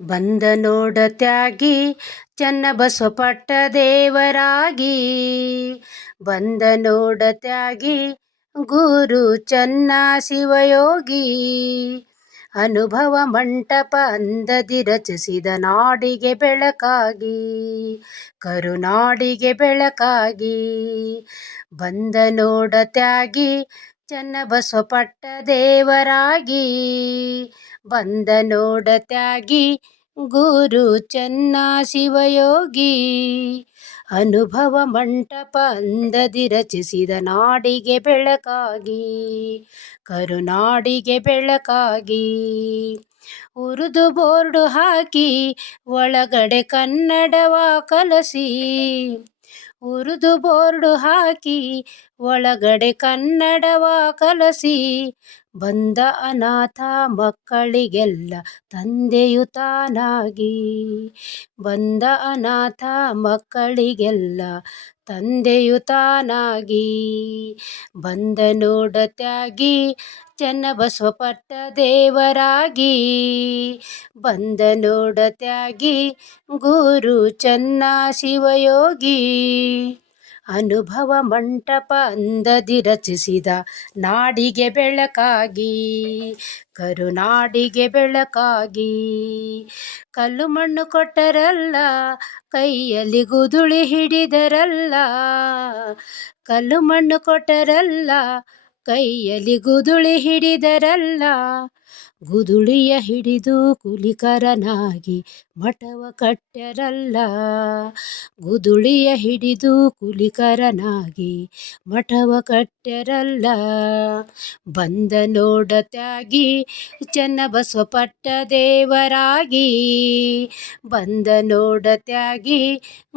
ಬಂದ ನೋಡ ತ್ಯಾಗಿ ಚನ್ನ ಬಸವಪಟ್ಟ ದೇವರಾಗಿ. ಬಂದ ನೋಡ ತ್ಯಾಗಿ, ಗುರು ಚನ್ನ ಶಿವಯೋಗಿ. ಅನುಭವ ಮಂಟಪ ಅಂದದಿ ರಚಿಸಿದ ನಾಡಿಗೆ ಬೆಳಕಾಗಿ, ಕರುನಾಡಿಗೆ ಬೆಳಕಾಗಿ. ಬಂದ ನೋಡ ತ್ಯಾಗಿ ಬಸವಪಟ್ಟ ದೇವರಾಗಿ ಬಂದ ನೋಡ ತ್ಯಾಗಿ ಗುರು ಚನ್ನ ಶಿವಯೋಗಿ. ಅನುಭವ ಮಂಟಪ ಅಂದದಿ ರಚಿಸಿದ ನಾಡಿಗೆ ಬೆಳಕಾಗಿ, ಕರುನಾಡಿಗೆ ಬೆಳಕಾಗಿ. ಉರುದು ಬೋರ್ಡು ಹಾಕಿ ಒಳಗಡೆ ಕನ್ನಡವ ಕಲಸಿ ಉರುದು ಬೋರ್ಡು ಹಾಕಿ ಒಳಗಡೆ ಕನ್ನಡವ ಕಲಸಿ ಬಂದ ಅನಾಥ ಮಕ್ಕಳಿಗೆಲ್ಲ ತಂದೆಯು ತಾನಾಗಿ. ಬಂದ ಅನಾಥ ಮಕ್ಕಳಿಗೆಲ್ಲ ತಂದೆಯು ತಾನಾಗಿ. ಬಂದ ನೋಡ ತ್ಯಾಗಿ ಚನ್ನಬಸವಪಟ್ಟ ದೇವರಾಗಿ. ಬಂದ ನೋಡ ತ್ಯಾಗಿ, ಗುರು ಚನ್ನ ಶಿವಯೋಗಿ. ಅನುಭವ ಮಂಟಪ ಅಂದದಿ ರಚಿಸಿದ ನಾಡಿಗೆ ಬೆಳಕಾಗಿ, ಕರುನಾಡಿಗೆ ಬೆಳಕಾಗಿ. ಕಲ್ಲು ಮಣ್ಣು ಕೊಟ್ಟರಲ್ಲ, ಕೈಯಲ್ಲಿ ಗುದುಳಿ ಹಿಡಿದರಲ್ಲ. ಕಲ್ಲು ಮಣ್ಣು ಕೊಟ್ಟರಲ್ಲ, ಕೈಯಲ್ಲಿ ಗುದುಳಿ ಹಿಡಿದರಲ್ಲ. ಗುದುಳಿಯ ಹಿಡಿದು ಕುಲಿಕರನಾಗಿ ಮಠವ ಕಟ್ಟರಲ್ಲ. ಗುದುಳಿಯ ಹಿಡಿದು ಕುಲಿಕರನಾಗಿ ಮಠವ ಕಟ್ಟರಲ್ಲ. ಬಂದ ನೋಡ ತ್ಯಾಗಿ ಚನ್ನಬಸವಪಟ್ಟ ದೇವರಾಗಿ ಬಂದ ನೋಡ ತ್ಯಾಗಿ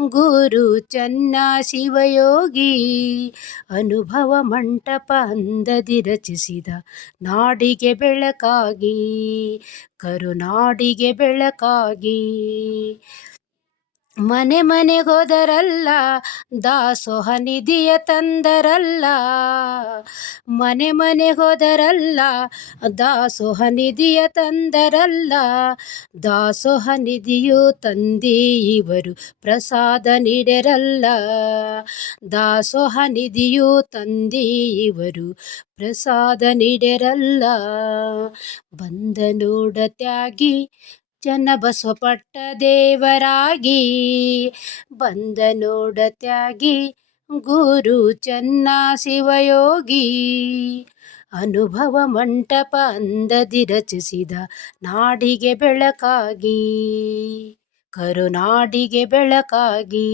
ಗುರು ಚನ್ನ ಶಿವಯೋಗಿ ಅನುಭವ ಮಂಟಪ ಅಂದದಿ ರಚಿಸಿದ ನಾಡಿಗೆ ಬೆಳಕಾಗಿ ಕರುನಾಡಿಗೆ ಬೆಳಕಾಗಿ. ಮನೆ ಮನೆಗೋದರಲ್ಲ, ದಾಸೋಹ ನಿಧಿಯ ತಂದರಲ್ಲ. ಮನೆ ಮನೆಗೋದರಲ್ಲ, ದಾಸೋಹ ನಿಧಿಯ ತಂದರಲ್ಲ. ದಾಸೋಹ ನಿಧಿಯು ತಂದಿ ಇವರು ಪ್ರಸಾದ ನೀಡರಲ್ಲ. ದಾಸೋಹ ನಿಧಿಯು ತಂದಿ ಇವರು ಪ್ರಸಾದ ನೀಡರಲ್ಲ. ಬಂದ ನೋಡ ತ್ಯಾಗಿ ಚನ್ನಬಸವಪಟ್ಟ ದೇವರಾಗಿ ಬಂದ ನೋಡ ತ್ಯಾಗಿ ಗುರು ಚನ್ನ ಶಿವಯೋಗಿ ಅನುಭವ ಮಂಟಪ ಅಂದದಿ ರಚಿಸಿದ ನಾಡಿಗೆ ಬೆಳಕಾಗಿ, ಕರುನಾಡಿಗೆ ಬೆಳಕಾಗಿ.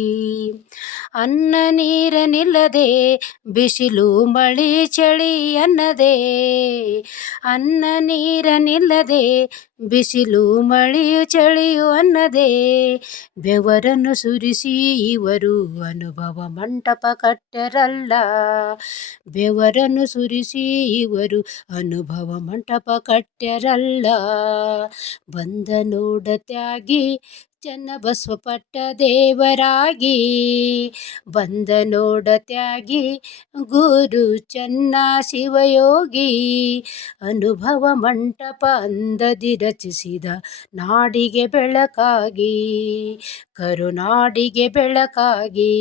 ಅನ್ನ ನೀರ ನಿಲ್ಲದೆ ಬಿಸಿಲು ಮಳಿ ಚಳಿ ಅನ್ನದೆ. ಅನ್ನ ನೀರ ನಿಲ್ಲದೆ ಬಿಸಿಲು ಮಳೆಯು ಚಳಿಯು ಅನ್ನದೆ. ಬೆವರನ್ನು ಸುರಿಸಿ ಇವರು ಅನುಭವ ಮಂಟಪ ಕಟ್ಟರಲ್ಲ. ಬೆವರನ್ನು ಸುರಿಸಿ ಇವರು ಅನುಭವ ಮಂಟಪ ಕಟ್ಟರಲ್ಲ. ಬಂದ ನೋಡ ತ್ಯಾಗಿ ಚನ್ನಬಸವಪಟ್ಟ ದೇವರಾಗಿ ಬಂದ ನೋಡ ತ್ಯಾಗಿ ಗುರು ಚನ್ನ ಶಿವಯೋಗಿ ಅನುಭವ ಮಂಟಪ ಅಂದದಿ ರಚಿಸಿದ ನಾಡಿಗೆ ಬೆಳಕಾಗಿ, ಕರುನಾಡಿಗೆ ಬೆಳಕಾಗಿ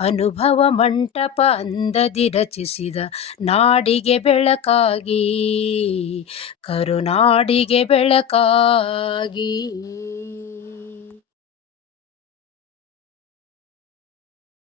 ಅನುಭವ ಮಂಟಪ ಅಂದದಿ ರಚಿಸಿದ ನಾಡಿಗೆ ಬೆಳಕಾಗಿ, ಕರುನಾಡಿಗೆ ಬೆಳಕಾಗಿ.